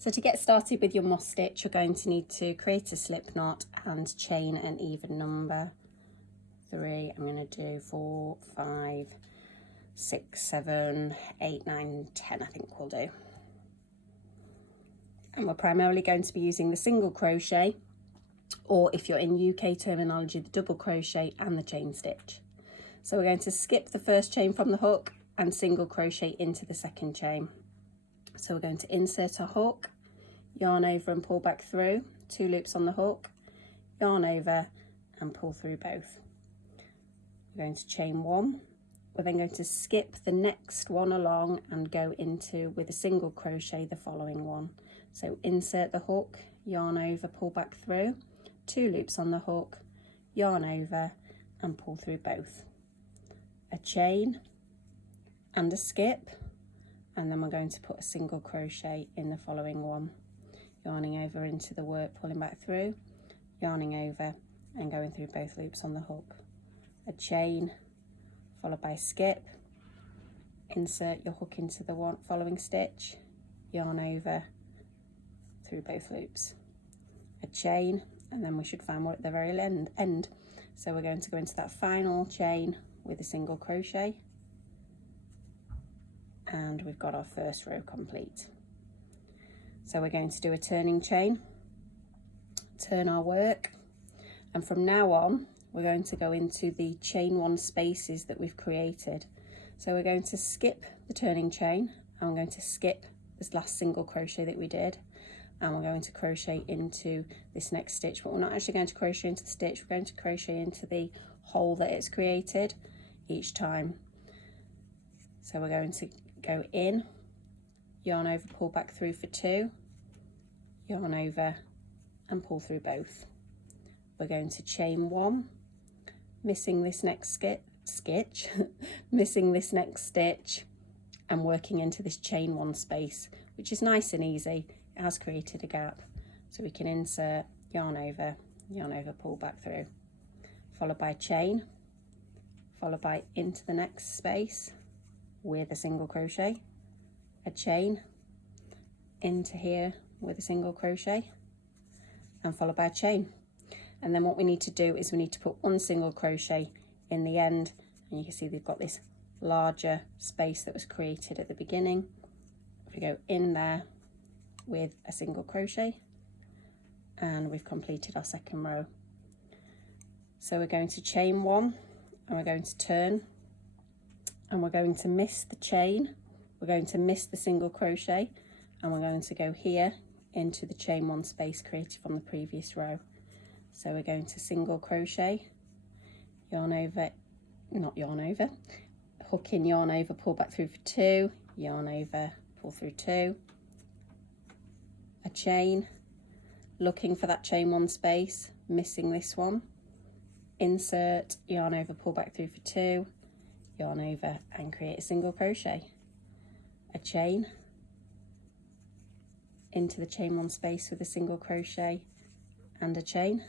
So to get started with your moss stitch, you're going to need to create a slip knot and chain an even number. 3, I'm going to do 4, 5, 6, 7, 8, 9, 10 I think we'll do. And we're primarily going to be using the single crochet, or if you're in UK terminology, the double crochet and the chain stitch. So we're going to skip the first chain from the hook and single crochet into the second chain. So we're going to insert a hook, yarn over and pull back through, 2 loops on the hook, yarn over and pull through both. We're going to chain 1. We're then going to skip the next one along and go into, with a single crochet, the following one. So insert the hook, yarn over, pull back through, 2 loops on the hook, yarn over and pull through both. A chain and a skip, and then we're going to put a single crochet in the following one. Yarning over into the work, pulling back through, yarning over and going through both loops on the hook. A chain followed by a skip, insert your hook into the following stitch, yarn over through both loops, a chain, and then we should find one at the very end. So we're going to go into that final chain with a single crochet, and we've got our first row complete. So we're going to do a turning chain, turn our work, and from now on we're going to go into the chain 1 spaces that we've created. So we're going to skip the turning chain, and we're going to skip this last single crochet that we did, and we're going to crochet into this next stitch, but we're not actually going to crochet into the stitch, we're going to crochet into the hole that it's created each time. So we're going to go in, yarn over, pull back through for 2, yarn over and pull through both. We're going to chain 1, missing this next missing this next stitch, and working into this chain 1 space, which is nice and easy. It has created a gap, so we can insert, yarn over, pull back through, followed by a chain, followed by into the next space with a single crochet, a chain, into here with a single crochet, and followed by a chain. And then what we need to do is we need to put 1 single crochet in the end, and you can see we've got this larger space that was created at the beginning. We go in there with a single crochet, and we've completed our second row. So we're going to chain 1, and we're going to turn, and we're going to miss the chain, we're going to miss the single crochet, and we're going to go here into the chain 1 space created from the previous row. So we're going to single crochet, yarn over, not yarn over, hook in, yarn over, pull back through for 2, yarn over, pull through 2, a chain, looking for that chain 1 space, missing this one, insert, yarn over, pull back through for 2, yarn over and create a single crochet, a chain, into the chain 1 space with a single crochet and a chain,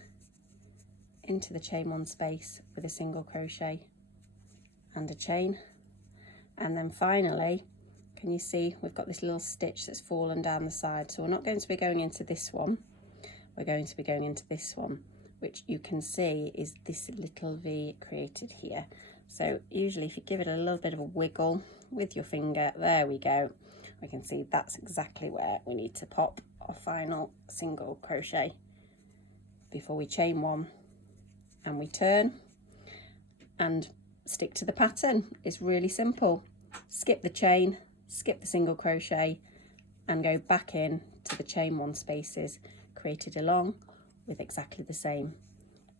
into the chain 1 space with a single crochet and a chain, and then finally, can you see we've got this little stitch that's fallen down the side. So we're not going to be going into this one, we're going to be going into this one, which you can see is this little V created here. So usually if you give it a little bit of a wiggle with your finger, there we go, we can see that's exactly where we need to pop our final single crochet before we chain 1, and we turn and stick to the pattern. It's really simple. Skip the chain, skip the single crochet, and go back in to the chain 1 spaces created along with exactly the same.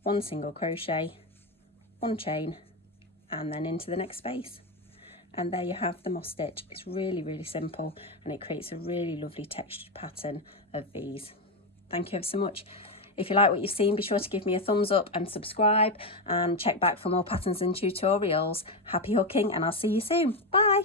1 single crochet, 1 chain, and then into the next space. And there you have the moss stitch. It's really, really simple, and it creates a really lovely textured pattern of V's. Thank you ever so much. If you like what you've seen, be sure to give me a thumbs up and subscribe, and check back for more patterns and tutorials. Happy hooking, and I'll see you soon. Bye.